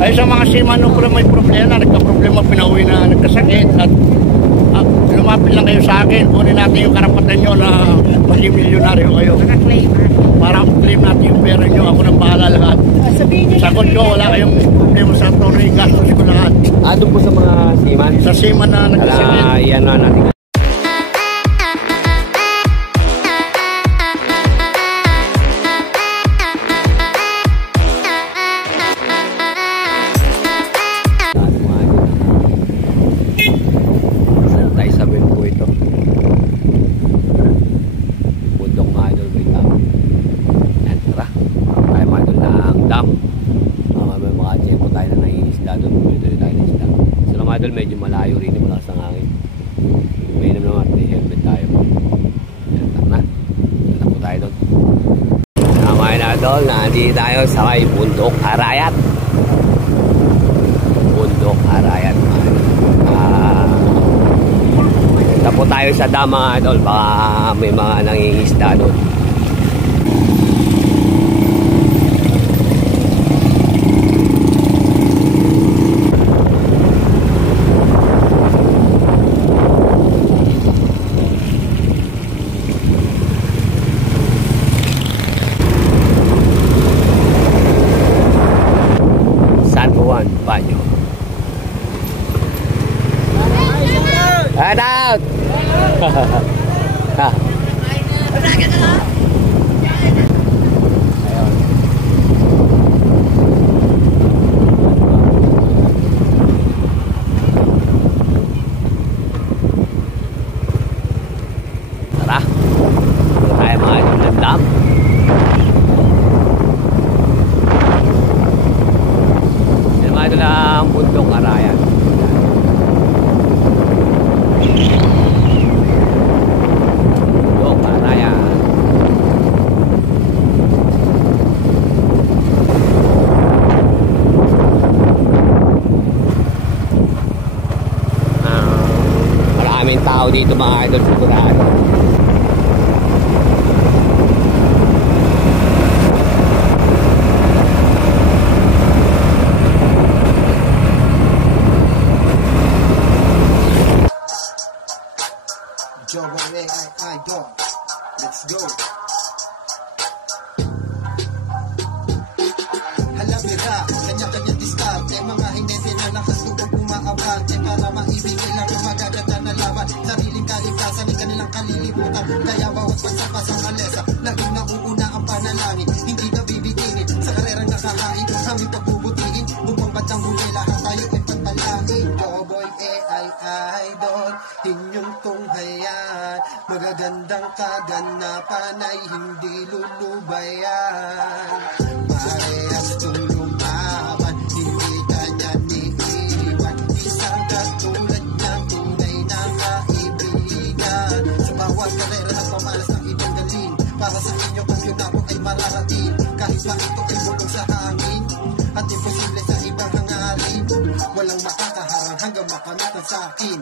Ay sa mga seaman nung may problema, nagka-problema, pinauwi na nagkasakit at lumapit lang kayo sa akin, kunin natin yung karapatan nyo na maging milyonaryo kayo. Para claim natin yung pera nyo, ako nang bahala lahat. Sagot ko, wala kayong problema sa tono, yung gastos ko lahat. Doon po sa mga seaman? Sa seaman na nagkasakit. Iyan na natin. Medyo malayo rin yung malakas ng hangin. Mainam naman, may helmet tayo. Ayan na. Alam po tayo doon. Namay na doon. Nandito tayo sa may Bundok Arayat. Bundok Arayat. Punta po tayo sa dam mga idol. Baka may mga nangingisda doon. Banyo. Head out! Tara. Tayo mga nagdam. Ito lang Bundok Arayat. Bundok Arayat. Maraming tao dito mga idol, sigurado. Let's go. Halabira, kanya-kanya diskarte, mga hinete na nakatubog umaabante para maibigay lang ang magaganda na laban. Sariling kalikasan ng kanilang kalilimutan, kaya bawat pagsapas ang alesa, laging nauuna ang panalangin. Hindi na bibiginin sa karerang nakahain, aming pagbubutiin, upang batang huli lahat tayo ay pagpalain. Joboy ay idol, inyong tunghayan, magagandang kaganapan ay hindi lulubayan. Parehas kong lumaban, hindi kanya niiwan, isang katulad niyang tunay na kaibigan. Sa bawat karera nagmamalas ng ibang galing, para sa inyo kung yun ako ay mararating. Kahit pa ito ay bulong sa hangin, at imposible sa ibang hangarin, walang makakaharang hanggang makamit ang sakin.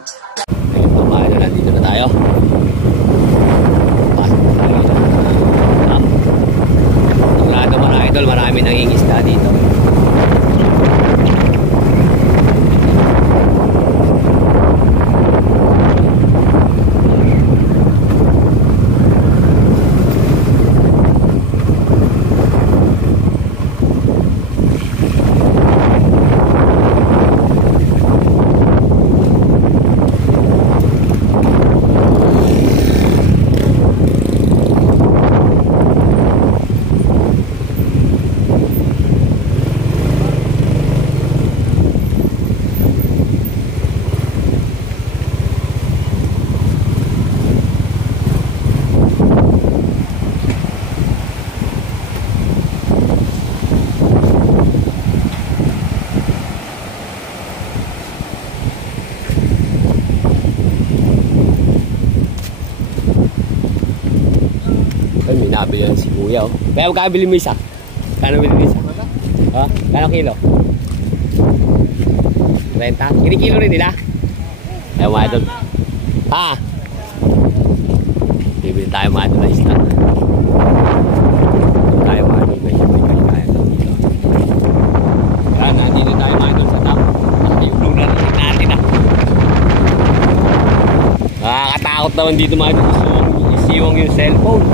Ayun po mga idol, nandito na tayo. Sigurado mga idol, marami nangingisda dito. Nabili lang si Kuya, oh. Kaya magkabili mo isa? Kano bili mo isa? Ha? Kano kilo? 30? Kinikilo rin nila? Ayaw mga idol. Ha? Bibili tayo mga idol na isla. Tayo mga idol. May tayo dito. Kaya nandito tayo naman dito mga idol, isiwang yung cellphone.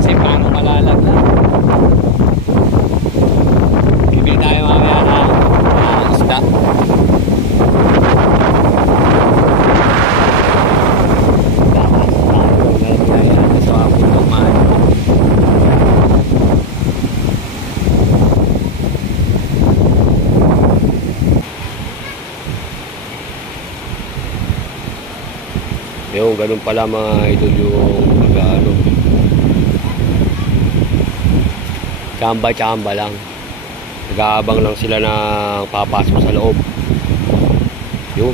Kasi paano malalaglag. Bibili tayo mamaya ng isda. Yung ganun pala mga idol yung mag-ano, tsamba-tsamba lang, nag-aabang lang sila na papasok sa loob. Yun.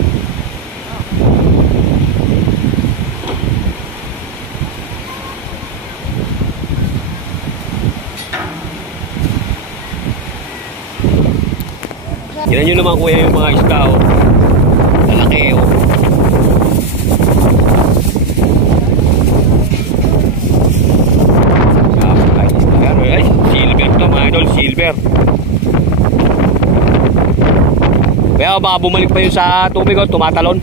Tignan nyo naman kuya yung mga isda, oh. Lalaki, oh. Ay, silver to mga idol, silver. Kaya baka bumalik pa yun sa tubig, oh, tumatalon.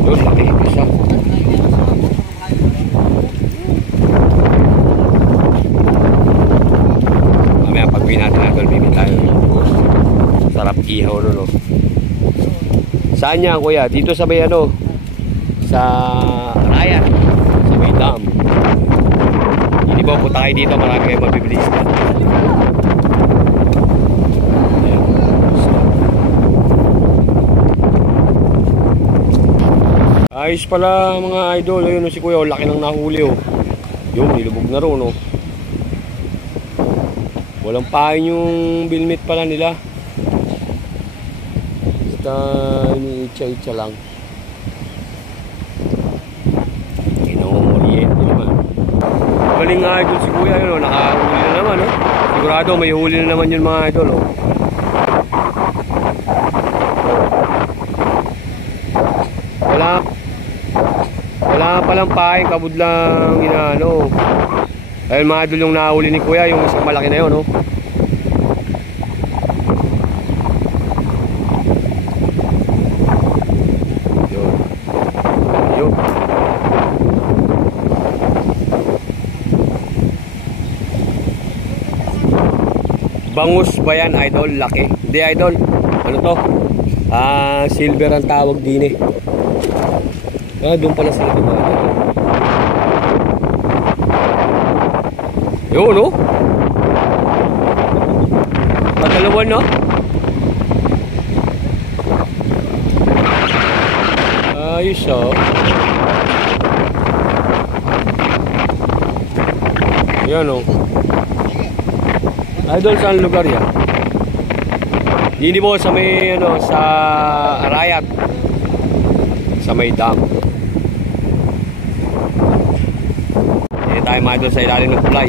Yun, laki, isa. Mamaya pag-uwi natin idol, bibili tayo. Sarap ihaw nun, oh. Saan yan kuya? Dito sa may ano? Sa Arayat. Sa may dam. Hindi ba punta kayo dito? Marami kayo mabibili isda. Ayos pala mga idol. Ayun si kuya. Laki ng nahuli, oh. Yung nilubog na ron, oh. Walang pain yung bilmit pala nila. Ini-itcha-itcha lang. Kinamumuriente naman. Galing nga idol si kuya yun, oh. Nakahuli na naman, oh. Sigurado may huli na naman yun mga idol, oh. Wala palang pahay, kabud lang inaano. Ayun mga idol yung nahuli ni kuya, yung isang malaki na yun, oh. Bangus ba yan idol? Laki. Hindi idol. Ano to? Silver ang tawag din, eh. Doon pala sila dumaan. Yun, no? Patalawan, no? Ayos, oh. Yan, oh. Idol, saan lugar yan? Hindi po sa may ano, sa Arayat. Sa may dam. Hindi tayo mga idol sa ilalim ng tulay.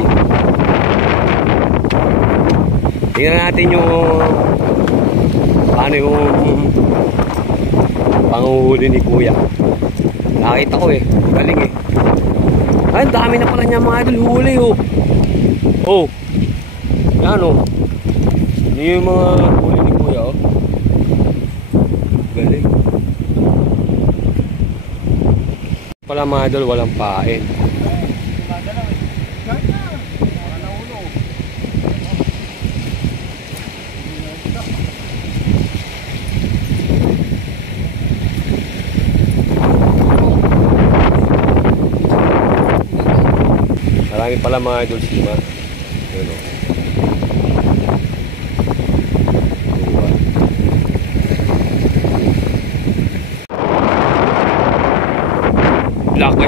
Tingnan natin yung paano yung panguhuli ni kuya. Nakita ko, eh. Galing, eh. Ay, dami na pala niya mga idol huli, oh. Oh. Yan, oh. Ini yung mga huli ni kuya, oh. Galing. Pala mga idol, walang pain. Marami pala mga idol sima. Yun, oh. Laki.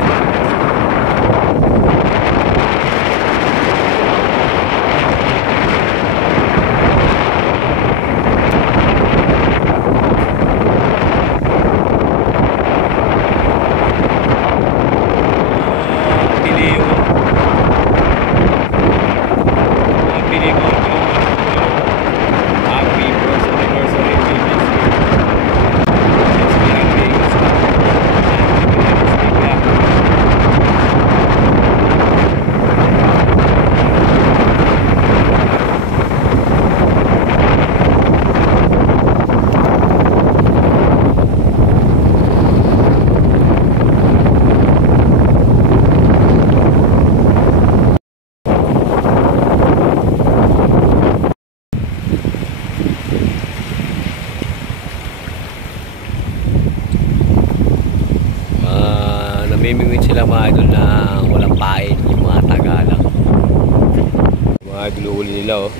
idol huli nila oh.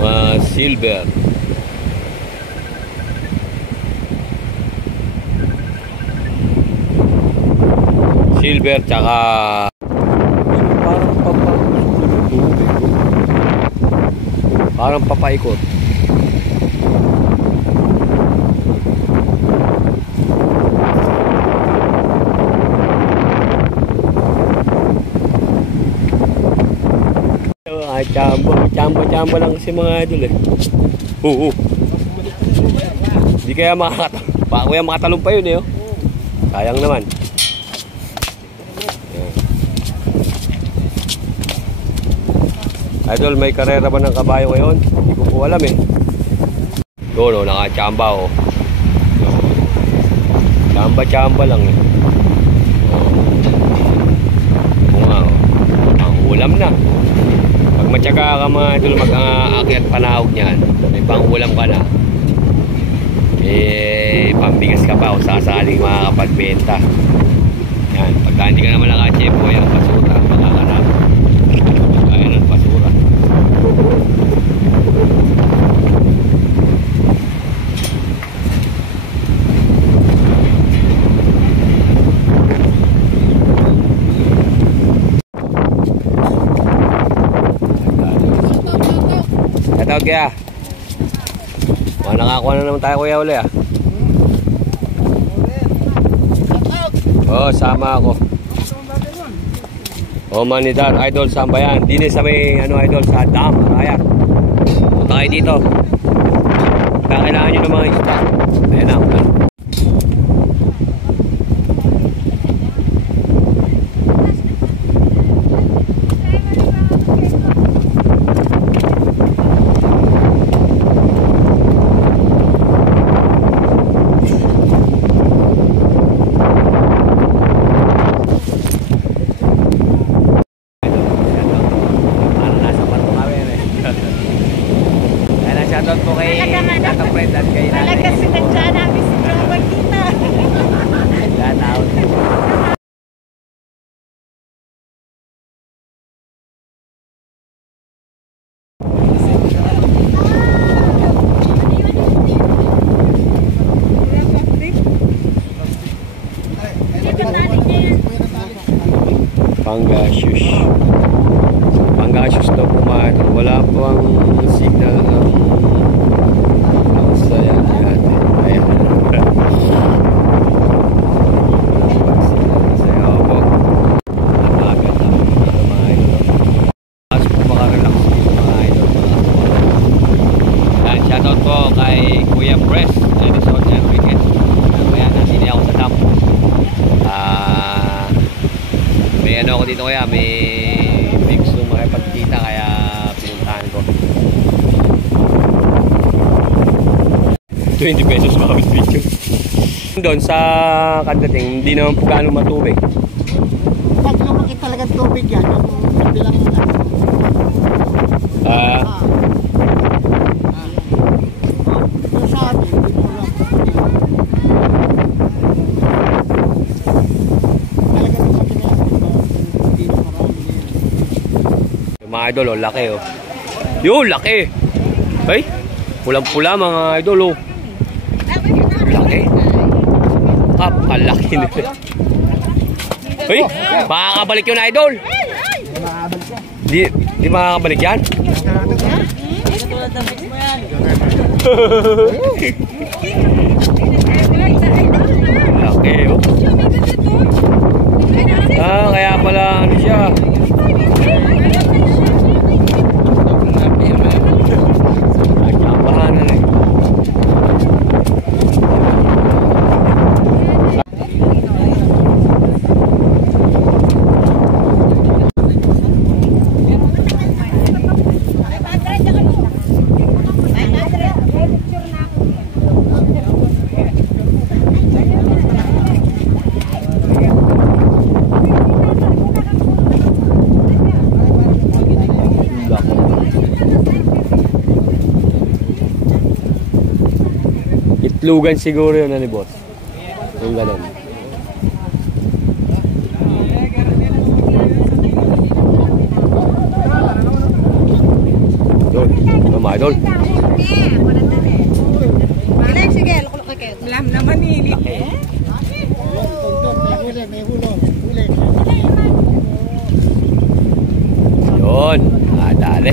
Mga silver. Silver tsaka parang papaikot. Ay, chamba lang kasi mga idol eh. Oo. Hindi kaya makatalong pa yun eh oh. Sayang naman. Idol, may karera ba ng kabayo ngayon? Hindi ko po alam eh. Doon, nakachamba oh. Chamba lang eh. Nga oh. Ang ulam na. Pag matyaga ka mga idol, mag-aakyat panahog niyan. May pang-ulam ka na. Eh, pambigas ka pa o sasaling makakapagbenta. Yan, pagka hindi ka naman nakachempo, yan, basura, makakanap. Kaya ng basura. Shoutout kaya. Nakakuha na naman tayo kuya uli ah. Oh, sama ako. Oh, Manidar, idol, saan ba yan? Dini sa may, idol, sa dam, Arayat. Punta kayo dito. Kailangan nyo ng mga isda. Ayan na, shoutout po kay Tata Fred at kay Nanay. Talaga sinadya namin si Robert kita. Shoutout. Pangasius daw pumayag. Wala po ang signal ang saya natin. Ayan. Saya po. Napagod na dito mga idol. Mas po makarelax dito mga idol. Yan, shoutout po kay Kuya Press. Edison Enriquez. Ayan, natin ako sa dam. May ako dito kaya, may mix nung makipagkita kaya pinuntahan ko. 20 pesos bawat video. Doon sa Kandating, hindi naman po gano'ng matubig. Pag lumaki talaga tubig yan, yung bilang sa atin, hindi mo lang. Mga idol, oh, laki oh. Yo, laki. Ay, pulang-pula mga idol oh. Laki. Kalaki nito. Ay, makakabalik yun idol. Di makakabalik yan. Laki oh. Kaya pala ano siya. Itlugan siguro yun ni boss. Yung ganon. mga idol. Alam naman ini. May huli. Yun. Dali.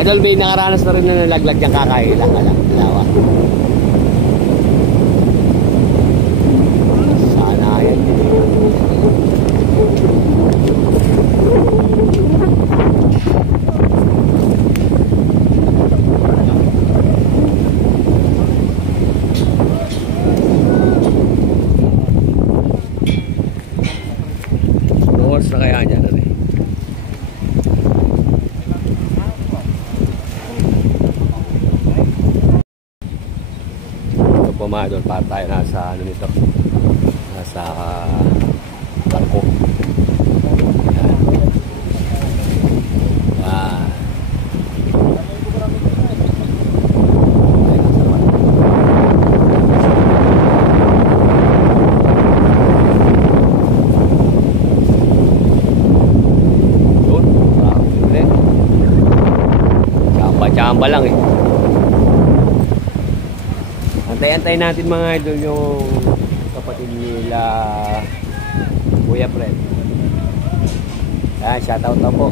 Idol Bay, nakaranas na rin na nalaglag niyang kakaila. Alawa. Sana yan. Oras na kaya niya na rin. Doon para tayo nasa ano nito, nasa bangko. Yan. Chamba lang eh. Antay-antay natin mga idol yung kapatid nila Kuya Fred. Yan, shoutout na po.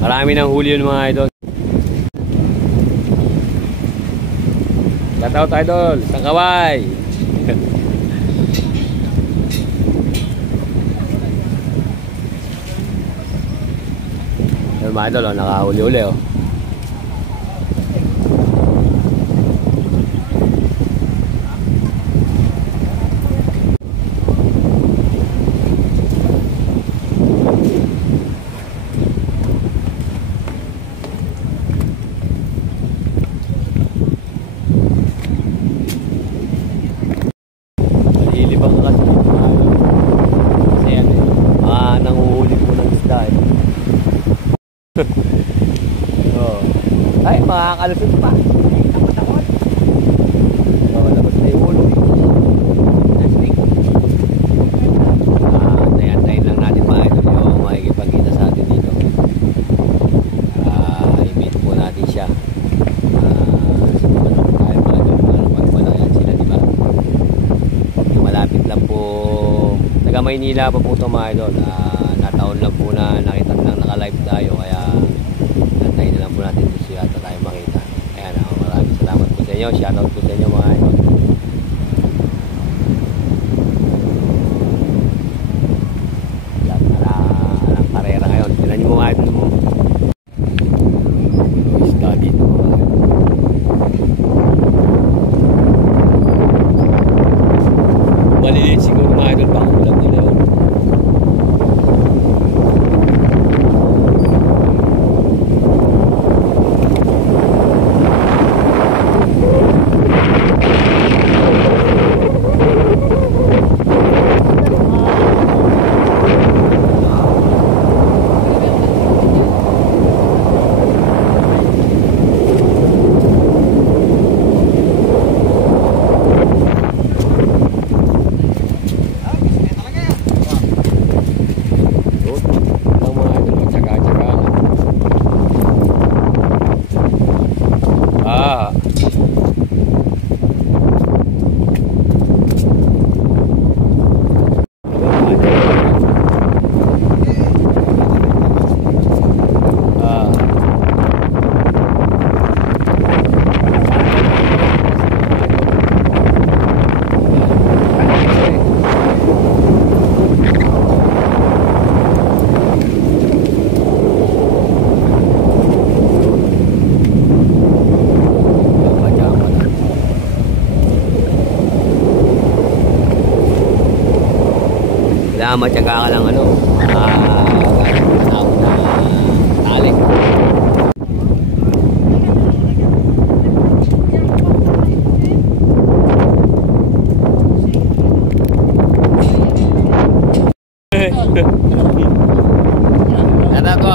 Marami ng huli yun mga idol. Shoutout idol, sa kaway. Yan mga idol, nakahuli-uli oh. Ay, makakalusot pa. Takot-takot. Labas na yung ulo. Antayin lang natin mga idol yung makikipagkita sa atin dito. I-meet po natin siya. Tayo mga idol, malaki yan sila, diba? Malapit lang po. Taga Maynila pa po ito mga idol. Nataon lang po na nakita lang naka-live tayo. Kaya antayin na lang po natin ito siya at tayo makita. Ayan, maraming salamat po sa inyo. Shoutout po sa inyo mga idol. Yan, ang karera ngayon. Tinan nyo mga idol mo. Isda dito mga idol. Maliliit siguro mga idol pang ulam nila yun. matyaga ka lang ano, tali. Ano ko?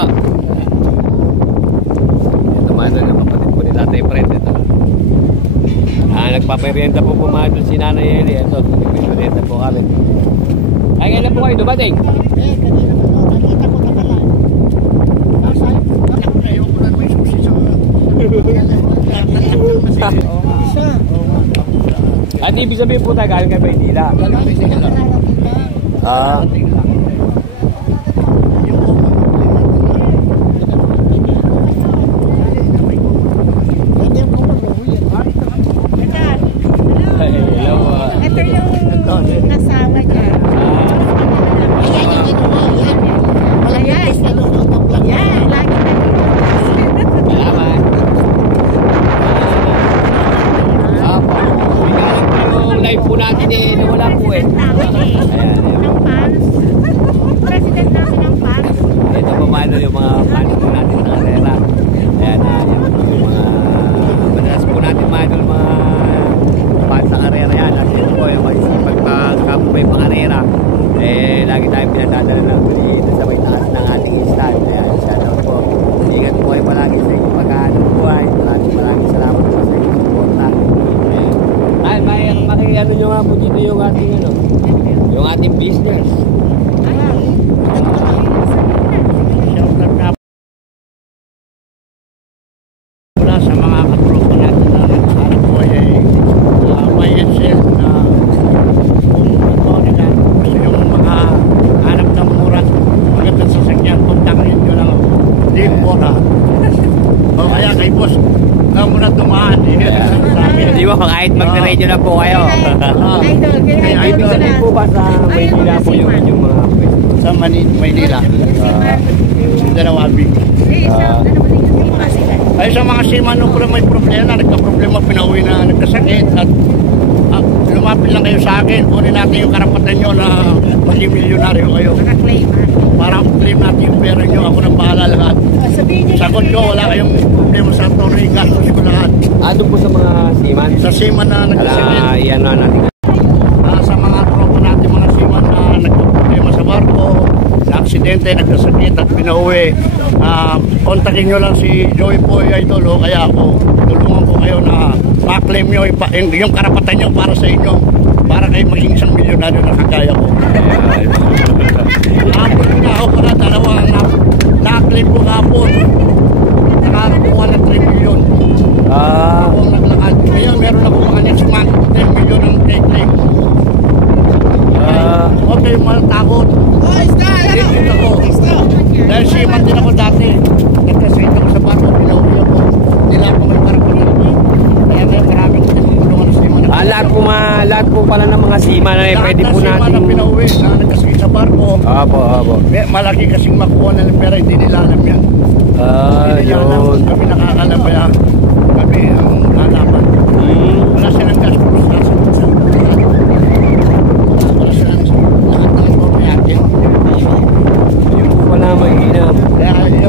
Ito mga doon, kapatid po ni Tatay Fred. Ito. Nagpaparienta po pumadol si Nanay Eli. Ito, nagpaparienta po kami. Ay, kailan po kayo dumating? Kanina po, nakita ko na pala. Ayoko lang may susi sa... Isa. At ibig sabihin po tayo galing kay Maynila. Ah. Ito yung kasama niya. Ayan. Ayan. Lagi na dito. Salamat. Apo. Yung live po natin wala po eh. Ayan. Ng fans. President namin ng fans. Ito po paano yung mga fans po natin ng karera. Ayan. Yung mga madalas po natin mga fans sa karera yan. At ito po yung pagkakapo may pangarera. Lagi tayong pinadadala ng dito sa may taas ng ating stand. Ayan, shout out po. Ingat po kayo palagi sa inyong pagkahanap buhay. Maraming salamat po sa inyong suporta. Ay, makikiano nyo nga po dito yung ating yung ating business. Mula sa mga katropa natin na nagsaharap po ay YSL na gusto yung mga hanap ng mura magandang sasakyan, kontakin nyo ng Deep Water. O kaya kay boss na muna tumaan Di ba kahit mag-radio na po kayo? Idol. Kaya Ibig idol sabihin po ba sa Maynila po yung inyong mga pwesto? sa Maynila Dalawabi. Ay sa mga seaman nung may problema, nagka-problema, pinauwi na nagkasakit at lumapit lang kayo sa akin, kunin natin yung karapatan nyo na maging milyonaryo kayo para claim natin yung pera nyo, ako nang bahala lahat. Sagot ko, wala kayong problema sa tory, gastos ko lahat. Doon po sa mga seaman? Sa seaman na nagkasakit, Iyan na natin. sa mga tropa natin, mga seaman na nagka-problema sa barko, na aksidente, nagkasakit at pinauwi, kontakin nyo lang si Joey Poy Idol o kaya ako, tulungan ko kayo na ma-claim nyo yung karapatan nyo para sa inyo, para kayo maging isang milyonaryo na kagaya ko. Hapon na ako pala, dalawang na-claim ko hapon, nakakuha ng 3 million. Ako ang naglakad. Kaya meron ako mga next month, 10 million ang claim. Huwag kayong matakot. Dito ako. Dahil seaman din ako dati. Nagkasakit ako sa barko, pinauwi ako. Nila ako may karapatan. Kaya maraming tulungan sa seaman. Lahat po pala ng mga seaman na pwede po natin. Lahat na seaman na pinauwi na nagkasakit sa barko. Opo. Malaki kasing makuha na ng pera, hindi nila alam yan. Hindi nila alam. Yun. Kami nakakalam kaya kami ang lalaban. Wala silang gastos. Wala silang lahat ng pamayakin. Yun po pala mahirap.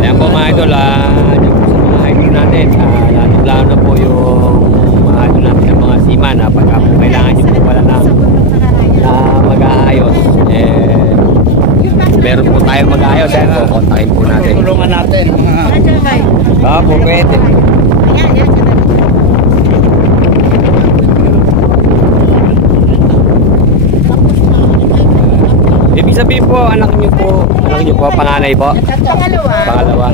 Ayan po mga idol, dyan po sa mga idol natin, lalo na po yung mga idol natin ng mga seaman, pagka po kailangan nyo po pala na mag-aayos, meron po tayong mag-aayos, kontakin po natin. Tulungan natin mga Po pwede. Ibig sabihin po, anak niyo po, panganay po? Pangalawa.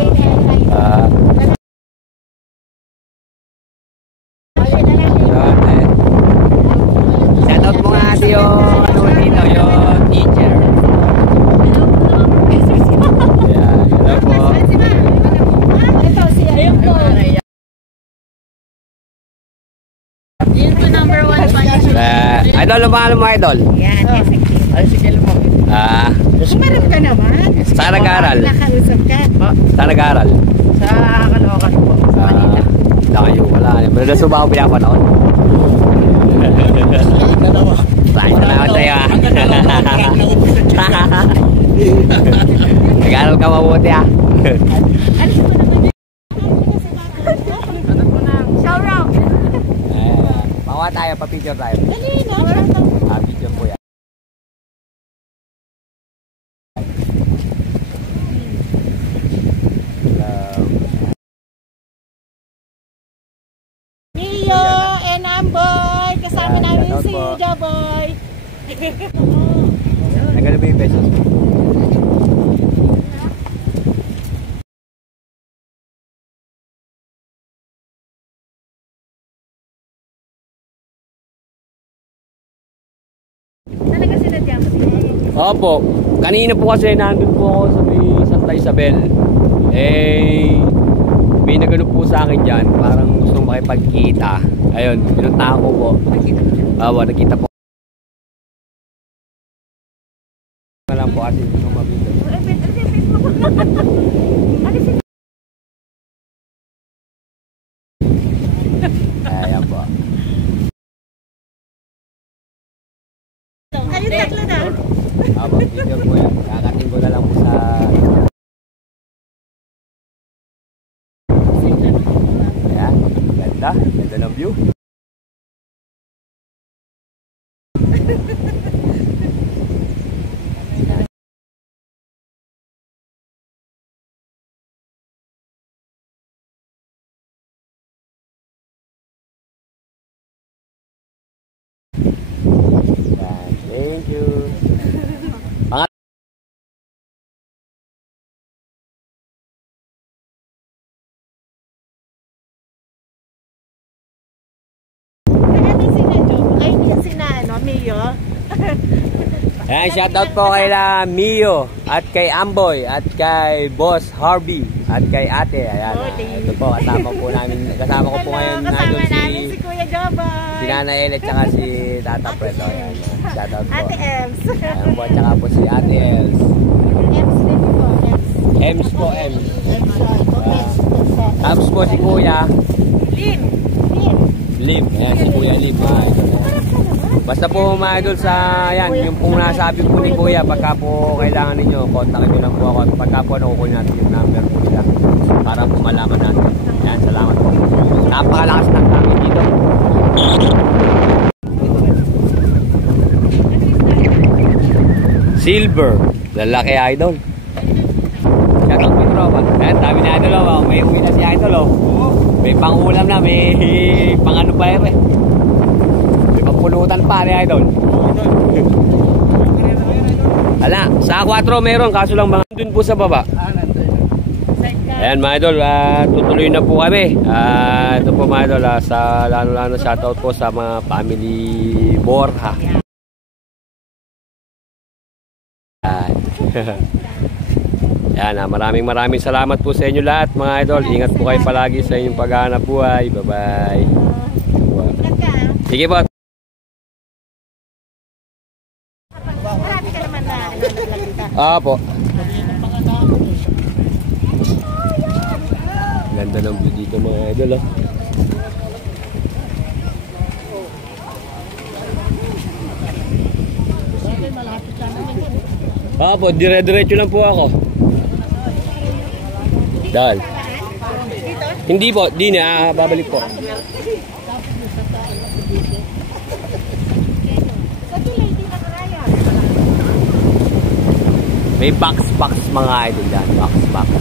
Shoutout mo nga ate yung dito, yung teacher. Ayan, hello po. Yun po number 1 pa niya. Idol, ano pangalan mo idol? Yan, ay sige mo. Sumarap ka naman. Saan nag-aaral? Nakausap ka. Saan nag-aaral? Sa Caloocan po. Sa Manila. Kayo, wala. Pero nasa ba ako pinapanood? Dalawa. Pasaya na ako sa'yo ah. Ang ganda ng contract na umpisa chicken. Nag-aaral ka mabuti ah. Show round. Pawa tayo, pa-picture tayo. Dali, no? Picture po yan. Mio and Amboy. Kasama Yan, namin shoutout si po. Jaboy. Nagano ba yung pesos mo? Talaga sinadya mo siya? Opo. Kanina po kasi nandun po ako sa may Santa Isabel. May nagano po sa akin dyan. Parang gustong makipagkita. Ayun, pinunta ko po. Nakita po. Lang po kasi gusto mabito. Ayan po. Ayun, tatlo na. Video po yan. Kakating ko na lang po sa... Ayan, ganda. Ganda ng view. Thank you. Mio. Ayan, shoutout po kay Mio at kay Amboy at kay Boss Harvey at kay Ate. Ayan, ito po kasama ko po ngayon Kasama si namin si Kuya Jaboy. si Nana El at saka si Tata Preto. Ayan, shoutout po. Ate Ems. Ayan po, at saka po si Ate Els. Ems din po. Ems po, Ems. Tapos po si Kuya Lim. Lim. Ayan, si Kuya Lim. Basta po mga idol sa yan, yung pong nasabi po ni Kuya, pagka po kailangan ninyo, kontakin nyo lang po ako. At pagka po nakukunin natin yung number po nila para po malaman natin. Yan, salamat po. Napakalakas ng kami dito. Silver, lalaki idol. Shoutout po tropa. Ayan, dami na idol oh. May uwi na si idol oh. May pangulam na, may pang ano pa eh. Pulutan pa rin idol. Ala, sa 4 meron kaso lang mga dun po sa baba. Ayan mga idol, tutuloy na po kami. Ito po mga idol, sa lalo-lalo shoutout po sa mga family Borja. Ayan, maraming salamat po sa inyo lahat mga idol. Ingat po kayo palagi sa inyong paghahanap buhay. Bye-bye. Sige po. Marami ka naman na nalagita. Po. Ganda ng view dito mga idol oh. Po, dire-diretso lang po ako. Dahil. Hindi po, di na, babalik po. May box mga idol dyan. Box.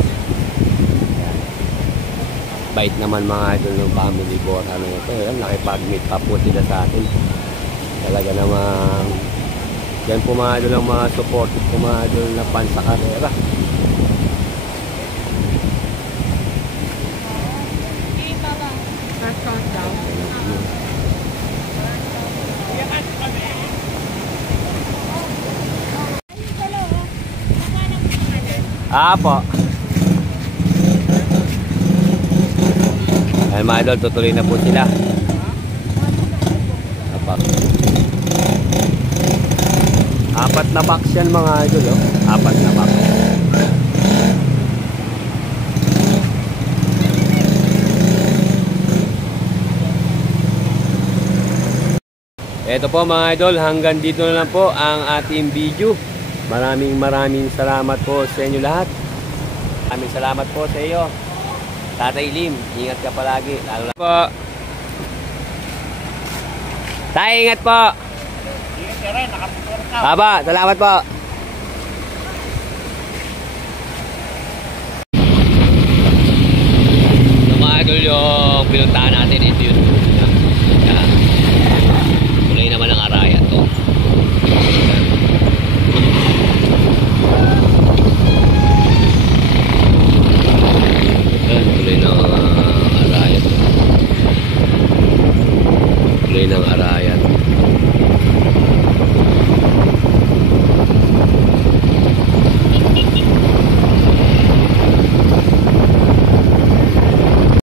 Bait naman mga idol ng family Borja. Ano ito? Nakipag-meet pa po sila sa atin. Talaga namang yan po mga idol ang mga supportive po mga idol na pan sa karera. Po. Ayan mga idol, tutuloy na po sila. Apat na box yan mga idol oh. Apat na box. Eto po mga idol, hanggang dito na lang po ang ating video. Maraming salamat po sa inyo lahat. Maraming salamat po sa iyo. Tatay Lim, ingat ka palagi. Lalo po. Tay, ingat po. Baba, salamat po. Mga idol, yung pinuntahan natin ito yun. Tuloy naman ang Arayat to. Tuloy ng Arayat. Tuloy ng Arayat.